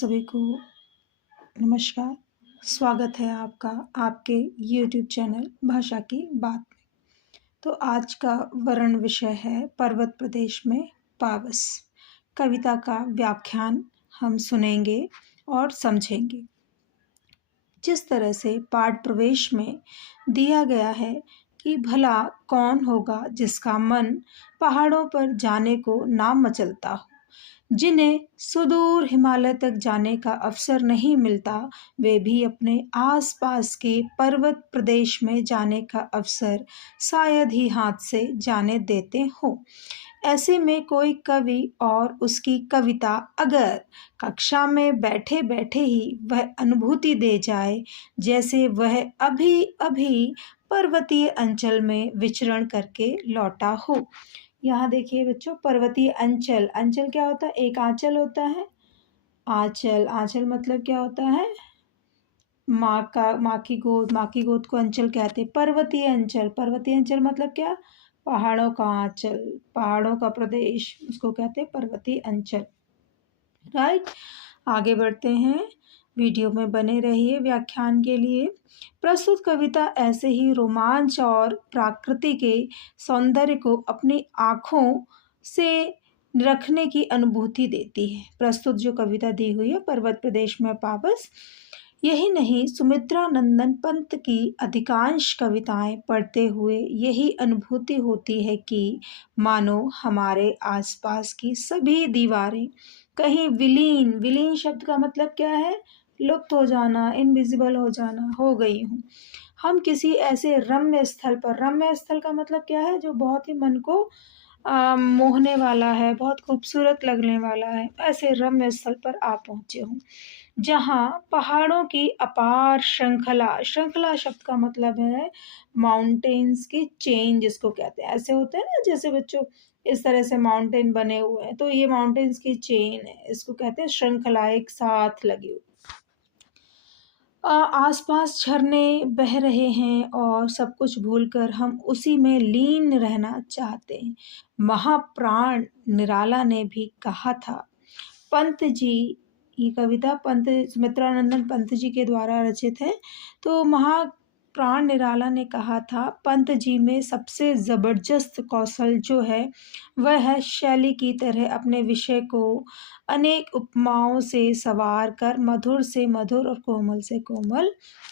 सभी को नमस्कार। स्वागत है आपका आपके YouTube चैनल भाषा की बात में। तो आज का वर्ण विषय है पर्वत प्रदेश में पावस। कविता का व्याख्यान हम सुनेंगे और समझेंगे। जिस तरह से पाठ प्रवेश में दिया गया है कि भला कौन होगा जिसका मन पहाड़ों पर जाने को ना मचलता हो, जिन्हें सुदूर हिमालय तक जाने का अवसर नहीं मिलता, वे भी अपने आसपास के पर्वत प्रदेश में जाने का अवसर शायद ही हाथ से जाने देते हों। ऐसे में कोई कवि और उसकी कविता अगर कक्षा में बैठे बैठे ही वह अनुभूति दे जाए जैसे वह अभी अभी पर्वतीय अंचल में विचरण करके लौटा हो। यहाँ देखिए बच्चों, पर्वतीय अंचल, अंचल क्या होता है? एक आंचल होता है। आंचल, आंचल मतलब क्या होता है? माँ की गोद को अंचल कहते हैं। पर्वतीय अंचल, पर्वतीय अंचल मतलब क्या? पहाड़ों का आंचल, पहाड़ों का प्रदेश, उसको कहते हैं पर्वतीय अंचल। राइट, आगे बढ़ते हैं। वीडियो में बने रहिए व्याख्यान के लिए। प्रस्तुत कविता ऐसे ही रोमांच और प्रकृति के सौंदर्य को अपनी आँखों से रखने की अनुभूति देती है। प्रस्तुत जो कविता दी हुई है पर्वत प्रदेश में पावस, यही नहीं सुमित्रा नंदन पंत की अधिकांश कविताएं पढ़ते हुए यही अनुभूति होती है कि मानो हमारे आसपास की सभी दीवारें कहीं विलीन, विलीन शब्द का मतलब क्या है? लुप्त हो जाना, इनविजिबल हो जाना, हो गई हूँ। हम किसी ऐसे रम्य स्थल पर, रम्य स्थल का मतलब क्या है? जो बहुत ही मन को मोहने वाला है, बहुत खूबसूरत लगने वाला है, ऐसे रम्य स्थल पर आप पहुँचे हो जहाँ पहाड़ों की अपार श्रृंखला, श्रृंखला शब्द का मतलब है माउंटेन्स की चेन जिसको कहते हैं। ऐसे होते हैं ना, जैसे बच्चों इस तरह से माउंटेन बने हुए हैं, तो ये माउंटेन्स की चेन है, इसको कहते हैं श्रृंखला, एक साथ लगी हुई। आसपास झरने बह रहे हैं और सब कुछ भूलकर हम उसी में लीन रहना चाहते हैं। महाप्राण निराला ने भी कहा था। पंत जी, ये कविता पंत सुमित्रानंदन पंत जी के द्वारा रचित है। तो महाप्राण निराला ने कहा था, पंत जी में सबसे ज़बरदस्त कौशल जो है वह है शैली की तरह अपने विषय को अनेक उपमाओं से सवार कर मधुर से मधुर और कोमल से कोमल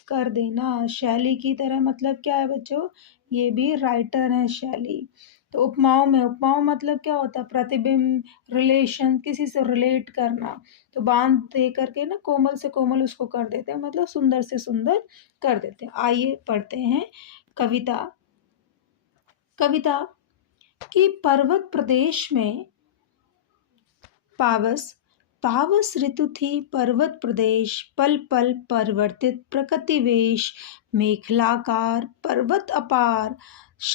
कर देना। शैली की तरह मतलब क्या है बच्चों? ये भी राइटर हैं शैली। तो उपमाओं में, उपमाओं मतलब क्या होता है? प्रतिबिंब, रिलेशन, किसी से रिलेट करना। तो बांध दे करके ना कोमल से कोमल उसको कर देते हैं, मतलब सुंदर से सुंदर कर देते हैं। आइए पढ़ते हैं कविता। कविता कि पर्वत प्रदेश में पावस, पावस ऋतु थी पर्वत प्रदेश, पल पल परिवर्तित प्रकृति वेश, मेखलाकार पर्वत अपार,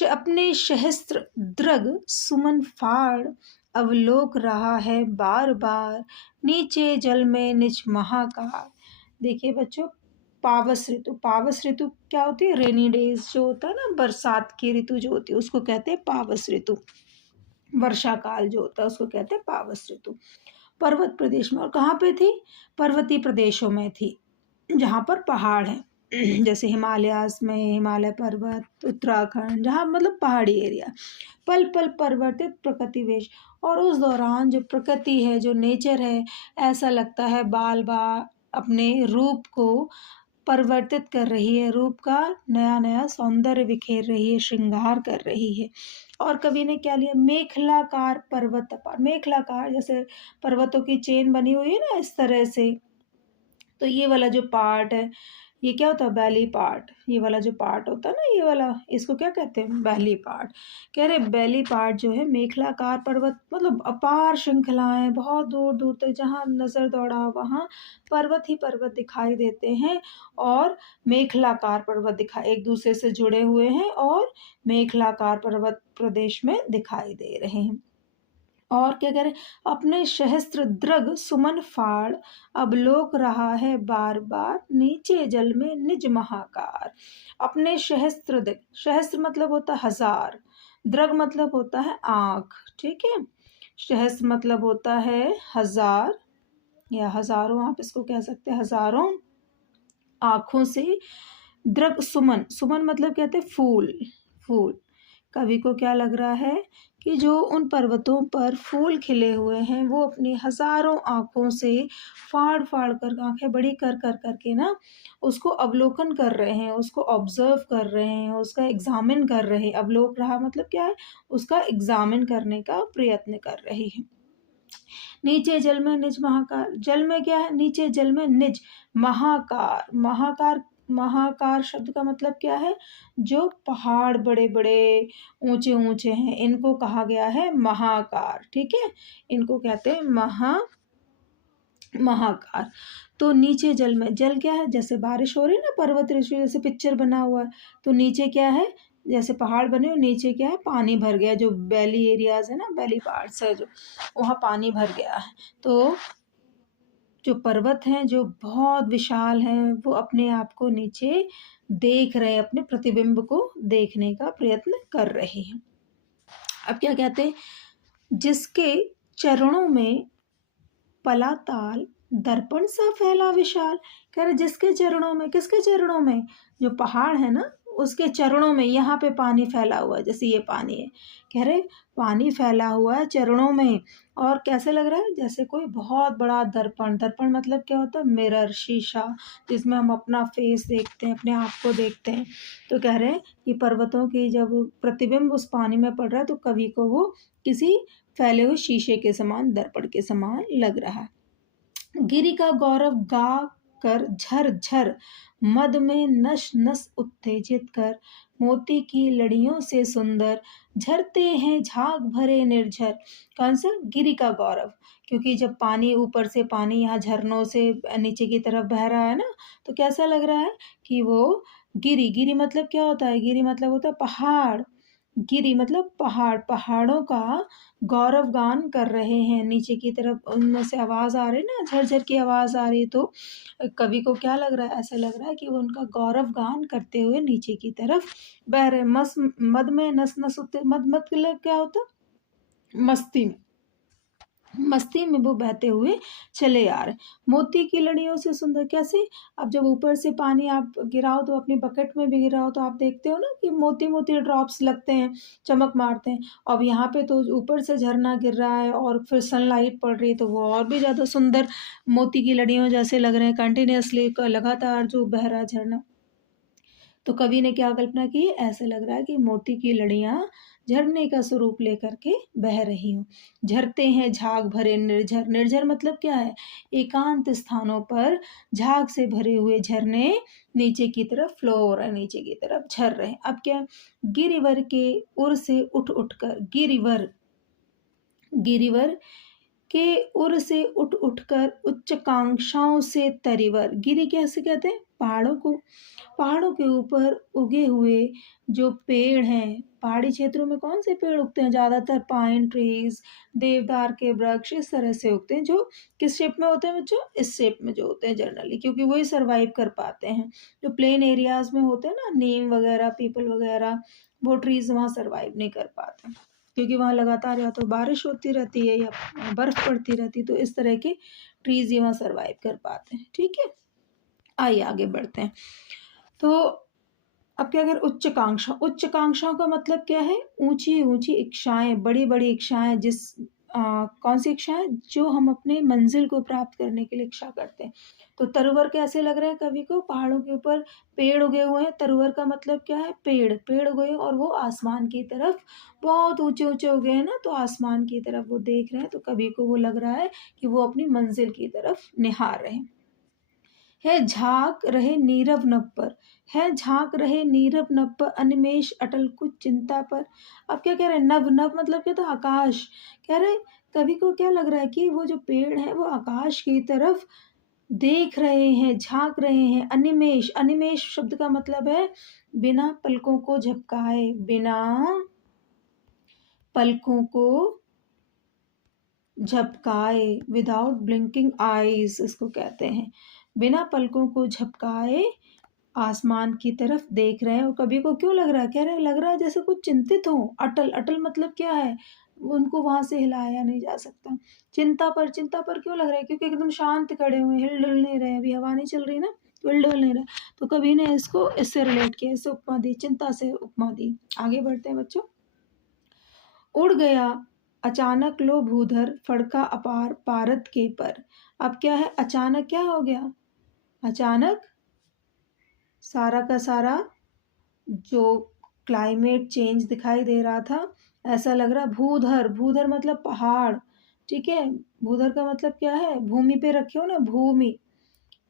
अपने सहस्त्र दृग सुमन फाड़, अवलोक रहा है बार बार, नीचे जल में निज महाकार। देखिए बच्चों, पावस ऋतु, पावस ऋतु क्या होती है? रेनी डेज जो होता है ना, बरसात की ऋतु जो होती है उसको कहते हैं पावस ऋतु। वर्षा काल जो होता है उसको कहते हैं पावस ऋतु। पर्वत प्रदेश में, और कहाँ पे थी? पर्वतीय प्रदेशों में थी, जहाँ पर पहाड़ हैं। जैसे हिमालयास में हिमालय पर्वत, उत्तराखंड, जहाँ मतलब पहाड़ी एरिया। पल पल परिवर्तित प्रकृति वेश, और उस दौरान जो प्रकृति है, जो नेचर है, ऐसा लगता है बाल बाल अपने रूप को परिवर्तित कर रही है, रूप का नया नया सौंदर्य बिखेर रही है, श्रृंगार कर रही है। और कवि ने क्या लिया? मेखलाकार पर्वत अपार, मेखलाकार जैसे पर्वतों की चेन बनी हुई है ना, इस तरह से। तो ये वाला जो पार्ट है, ये क्या होता है? बैली पार्ट। ये वाला जो पार्ट होता है ना, ये वाला, इसको क्या कहते हैं? बैली पार्ट। कह रहे बैली पार्ट जो है मेखलाकार पर्वत, मतलब अपार श्रृंखलाएं, बहुत दूर दूर तक जहाँ नजर दौड़ा वहाँ पर्वत ही पर्वत दिखाई देते हैं। और मेखलाकार पर्वत दिखाई, एक दूसरे से जुड़े हुए हैं और मेखलाकार पर्वत प्रदेश में दिखाई दे रहे हैं। और क्या करें? अपने सहस्त्र दृग सुमन फाड़, अवलोक रहा है बार बार, नीचे जल में निज महाकार। अपने सहस्त्र दृग, सहस्त्र मतलब होता है हजार, दृग मतलब होता है आँख, ठीक है? सहस्त्र मतलब होता है हजार, या हजारों, आप इसको कह सकते हैं हजारों आँखों से दृग सुमन, सुमन मतलब कहते हैं फूल, फूल। कवि को क्या लग रहा है कि जो उन पर्वतों पर फूल खिले हुए हैं वो अपनी हजारों आँखों से फाड़ फाड़ कर, आंखें बड़ी कर कर करके ना उसको अवलोकन कर रहे हैं, उसको ऑब्जर्व कर रहे हैं, उसका एग्जामिन कर रहे हैं। अवलोक रहा मतलब क्या है, उसका एग्जामिन करने का प्रयत्न कर रही है। नीचे जल में निज महाकार, जल में क्या है, नीचे जल में निज महाकार, महाकार, महाकार शब्द का मतलब क्या है, जो पहाड़ बड़े बड़े ऊंचे ऊंचे हैं इनको कहा गया है महाकार, ठीक है, इनको कहते हैं महाकार। तो नीचे जल में, जल क्या है, जैसे बारिश हो रही है ना, पर्वत ऋषि जैसे पिक्चर बना हुआ है, तो नीचे क्या है, जैसे पहाड़ बने और नीचे क्या है, पानी भर गया, जो वैली एरियाज है ना, वैली पार्ट्स है जो, वहाँ पानी भर गया है। तो जो पर्वत हैं जो बहुत विशाल हैं वो अपने आप को नीचे देख रहे हैं, अपने प्रतिबिंब को देखने का प्रयत्न कर रहे हैं। अब क्या कहते हैं, जिसके चरणों में पलाताल दर्पण सा फैला विशाल, कह रहे जिसके चरणों में, किसके चरणों में, जो पहाड़ है ना उसके चरणों में यहाँ पे पानी फैला हुआ है, जैसे ये पानी है, कह रहे पानी फैला हुआ है चरणों में, और कैसे लग रहा है, जैसे कोई बहुत बड़ा दर्पण, दर्पण मतलब क्या होता है, मिरर, शीशा, जिसमें हम अपना फेस देखते हैं, अपने आप को देखते हैं। तो कह रहे हैं कि पर्वतों की जब प्रतिबिंब उस पानी में पड़ रहा है तो कवि को वो किसी फैले हुए शीशे के समान, दर्पण के समान लग रहा है। गिरि का गौरव गा कर झर झर मद में नस नस उत्तेजित कर, मोती की लड़ियों से सुंदर झरते हैं झाग भरे निर्झर। कौन सा, गिरि का गौरव, क्योंकि जब पानी ऊपर से, पानी यहाँ झरनों से नीचे की तरफ बह रहा है ना, तो कैसा लग रहा है कि वो गिरि, गिरि मतलब क्या होता है, गिरि मतलब होता है पहाड़, गिरि मतलब पहाड़, पहाड़ों का गौरव गान कर रहे हैं नीचे की तरफ, उनमें से आवाज आ रही है ना, झरझर की आवाज आ रही है। तो कवि को क्या लग रहा है, ऐसा लग रहा है कि वो उनका गौरव गान करते हुए नीचे की तरफ बह रहे। मस मद में नस नस उते, मद मद के लिए क्या होता, मस्ती में, मस्ती में वो बहते हुए चले आ रहे। मोती की लड़ियों से सुंदर, कैसे, अब जब ऊपर से पानी आप गिराओ तो अपनी बकेट में भी गिराओ तो आप देखते हो ना कि मोती मोती ड्रॉप्स लगते हैं, चमक मारते हैं। अब यहाँ पे तो ऊपर से झरना गिर रहा है और फिर सनलाइट पड़ रही है तो वो और भी ज़्यादा सुंदर मोती की लड़ियों जैसे लग रहे हैं, कंटिन्यूसली लगातार जो बह रहा है झरना। तो कवि ने क्या कल्पना की, ऐसे लग रहा है कि मोती की लड़ियां झरने का स्वरूप लेकर के बह रही हूँ। झरते हैं झाग भरे निर्झर, निर्झर मतलब क्या है, एकांत स्थानों पर झाग से भरे हुए झरने नीचे की तरफ फ्लो हो रहे हैं, नीचे की तरफ झर रहे हैं। अब क्या, गिरिवर के उर से उठ उठ कर, गिरिवर, गिरिवर के उर से उठ उठकर उच्चाकांक्षाओं से तरिवर, गिरी कैसे कहते हैं, पहाड़ों को, पहाड़ों के ऊपर उगे हुए जो पेड़ हैं, पहाड़ी क्षेत्रों में कौन से पेड़ उगते हैं, ज्यादातर पाइन ट्रीज, देवदार के वृक्ष इस तरह से उगते हैं, जो किस शेप में होते हैं बच्चों, इस शेप में जो होते हैं जनरली, क्योंकि वही सरवाइव कर पाते हैं। जो प्लेन एरियाज में होते हैं ना, नीम वगैरह, पीपल वगैरह, वो ट्रीज वहाँ सरवाइव नहीं कर पाते, क्योंकि वहाँ लगातार या तो बारिश होती रहती है या बर्फ पड़ती रहती है, तो इस तरह के ट्रीज ये वहाँ सरवाइव कर पाते हैं। ठीक है, आइए आगे बढ़ते हैं। तो अब क्या कर, उच्चाकांक्षा, उच्चाकांक्षाओं का मतलब क्या है, ऊंची ऊंची इच्छाएं, बड़ी बड़ी इच्छाएं, कौन सी इच्छाएं, जो हम अपने मंजिल को प्राप्त करने के लिए इच्छा करते हैं। तो तरुवर कैसे लग रहे हैं कवि को, पहाड़ों के ऊपर पेड़ उगे हुए हैं, तरुवर का मतलब क्या है, पेड़, पेड़ उगे हैं और वो आसमान की तरफ बहुत ऊंचे ऊंचे उगे हैं ना, तो आसमान की तरफ वो देख रहे हैं, तो कवि को वो लग रहा है कि वो अपनी मंजिल की तरफ निहार रहे हैं। है झांक रहे नीरव नभ पर, है झांक रहे नीरव नभ पर, अनिमेष अटल कुछ चिंता पर। अब क्या कह रहे हैं, नभ, नभ मतलब क्या था, आकाश, कह रहे कवि को क्या लग रहा है कि वो जो पेड़ है वो आकाश की तरफ देख रहे हैं, झांक रहे हैं। अनिमेष, अनिमेष शब्द का मतलब है बिना पलकों को झपकाए, बिना पलकों को झपकाए, विदाउट ब्लिंकिंग आईज इसको कहते हैं, बिना पलकों को झपकाए आसमान की तरफ देख रहे हैं। और कवि को क्यों लग रहा है, कह रहे हैं लग रहा है जैसे कुछ चिंतित हो। अटल, अटल मतलब क्या है, उनको वहाँ से हिलाया नहीं जा सकता। चिंता पर क्यों लग रहा है? क्योंकि एकदम शांत खड़े हुए हैं, हिल-डुल नहीं रहे, अभी हवा नहीं चल रही ना, तो हिल-डुल नहीं रहा। तो कवि ने इसको इससे रिलेट किया, इससे उपमा दी, चिंता से उपमा दी। आगे बढ़ते हैं बच्चों। उड़ गया अचानक लो भूधर, फड़का अपार पारद के पर। अब क्या है? अचानक क्या हो गया? अचानक सारा का सारा जो क्लाइमेट चेंज दिखाई दे रहा था, ऐसा लग रहा। भूधर, भूधर मतलब पहाड़, ठीक है। भूधर का मतलब क्या है? भूमि पे रखे हो ना, भूमि,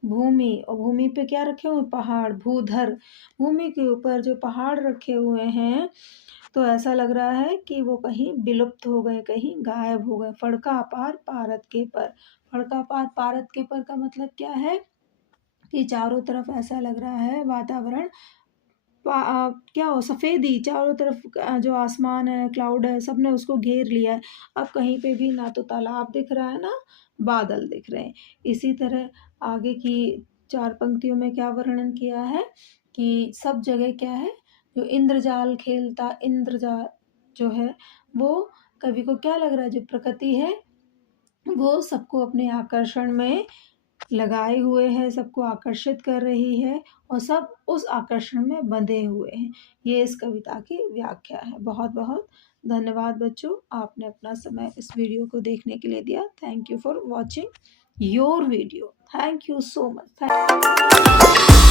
भूमि, और भूमि पे क्या रखे हुए? पहाड़। भूधर, भूमि के ऊपर जो पहाड़ रखे हुए हैं, तो ऐसा लग रहा है कि वो कहीं विलुप्त हो गए, कहीं गायब हो गए। फड़का अपार पारद के पर। फड़का अपार पारद के पर का मतलब क्या है? कि चारों तरफ ऐसा लग रहा है वातावरण क्या हो, सफ़ेदी चारों तरफ, जो आसमान है, क्लाउड है, सब ने उसको घेर लिया है। अब कहीं पे भी ना तो तालाब दिख रहा है, ना बादल दिख रहे हैं। इसी तरह आगे की 4 पंक्तियों में क्या वर्णन किया है कि सब जगह क्या है? जो इंद्रजाल खेलता, इंद्रजाल जो है वो, कवि को क्या लग रहा है? जो प्रकृति है वो सबको अपने आकर्षण में लगाए हुए है, सबको आकर्षित कर रही है, और सब उस आकर्षण में बंधे हुए हैं। ये इस कविता की व्याख्या है। बहुत बहुत धन्यवाद बच्चों, आपने अपना समय इस वीडियो को देखने के लिए दिया। Thank you for watching your video. Thank you so much.